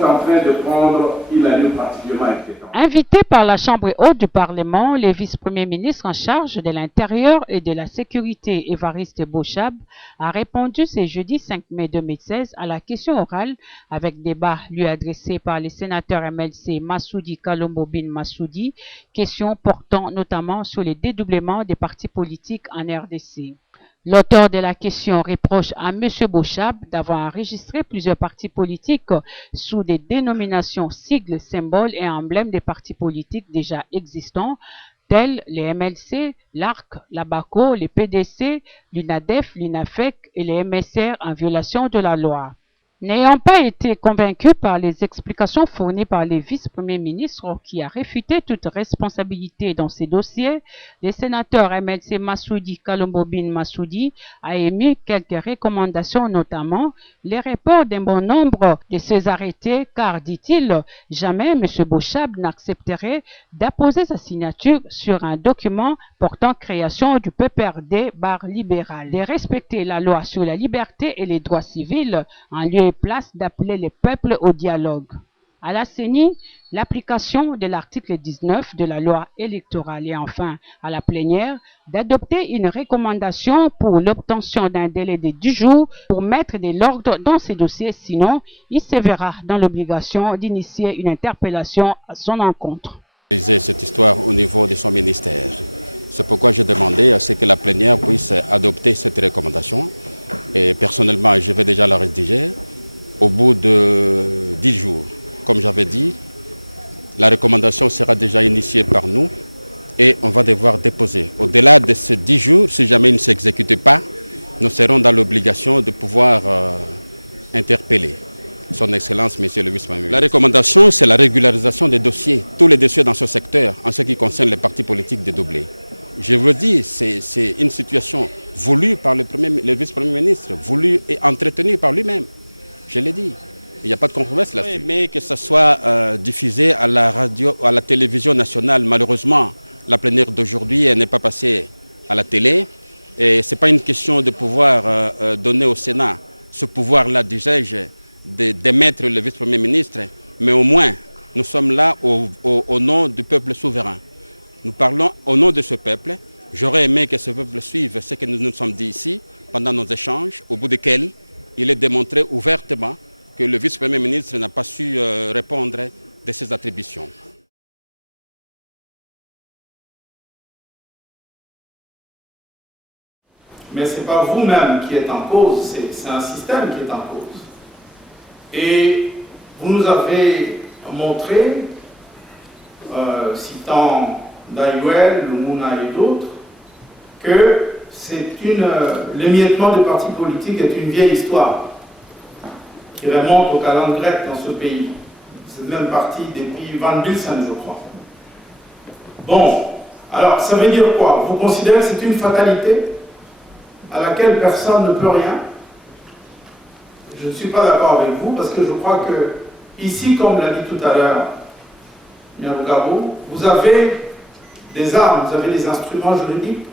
En train de prendre une allure particulièrement inquiétante. Invité par la Chambre haute du Parlement, le vice-premier ministre en charge de l'Intérieur et de la Sécurité, Évariste Bochab, a répondu ce jeudi 5 mai 2016 à la question orale avec débat lui adressé par les sénateurs MLC Massoudi Kalombo Bin Massoudi, question portant notamment sur les dédoublements des partis politiques en RDC. L'auteur de la question reproche à M. Bochab d'avoir enregistré plusieurs partis politiques sous des dénominations, sigles, symboles et emblèmes des partis politiques déjà existants, tels les MLC, l'ARC, l'ABACO, les PDC, l'UNADEF, l'UNAFEC et les MSR en violation de la loi. N'ayant pas été convaincu par les explications fournies par le vice-premier ministre qui a réfuté toute responsabilité dans ces dossiers, le sénateur MLC Massoudi Kalombo Bin Massoudi a émis quelques recommandations, notamment les reports d'un bon nombre de ces arrêtés, car, dit-il, jamais M. Bochab n'accepterait d'apposer sa signature sur un document portant création du PPRD bar libéral, de respecter la loi sur la liberté et les droits civils en lieu et place d'appeler les peuples au dialogue. À la CENI, l'application de l'article 19 de la loi électorale et enfin à la plénière d'adopter une recommandation pour l'obtention d'un délai de 10 jours pour mettre de l'ordre dans ces dossiers, sinon il se verra dans l'obligation d'initier une interpellation à son encontre. Cette histoire au niveau de son ministère. C'est pourquoi j'ai demandé à ce que la plénière puisse adopter cette recommandation. Et personnellement, je vais déjà la rédiger au bout de 10 jours. Comme j'avais dit, la recommandation sera déjà initiée par nous et on va devoir déposer. Au-delà de ces 10 jours, si jamais il ne s'exécute pas, nous serons dans l'obligation de pouvoir interpeller Son Excellence, Monsieur le Vice-Premier ministre. La recommandation, c'est la régularisation des dossiers, tous les dossiers dans ce secteur, en ce qui concerne les partis politiques dédoublés. Je vous le dis, c'est une situation voulue par le Vice-Premier ministre, voulue et entretenue par lui-même. Je l'ai dit. Il n'y a pas de controverse là-dessus. Mais que ce soit diffusé à la radio, à la télévision nationale, malheureusement, la plénière d'aujourd'hui n'est pas passée à la télé. Et ce n'est pas une question de pouvoir donner au Sénat ce pouvoir-là, disais-je, d'émettre le vice-premier ministre, mais au moins, nous sommes là au nom du peuple souverain. Nous parlons au nom de ce peuple. J'aurais aimé que ce peuple suive ce que nous nous sommes dit ici, pendant nos échanges, au bout desquels il est démontré ouvertement que le vice-premier ministre n'a pas su répondre de ses attributions. Mais ce n'est pas vous-même qui êtes en cause, c'est un système qui est en cause. Et vous nous avez montré, citant Dayuel, Lumuna et d'autres, que l'émiettement des partis politiques est une vieille histoire qui remonte aux calendes grecques dans ce pays. C'est même parti depuis Van Bilsen, je crois. Bon, alors ça veut dire quoi? Vous considérez que c'est une fatalité à laquelle personne ne peut rien? Je ne suis pas d'accord avec vous parce que je crois que ici, comme l'a dit tout à l'heure Nyarugabo, vous avez des armes, vous avez des instruments juridiques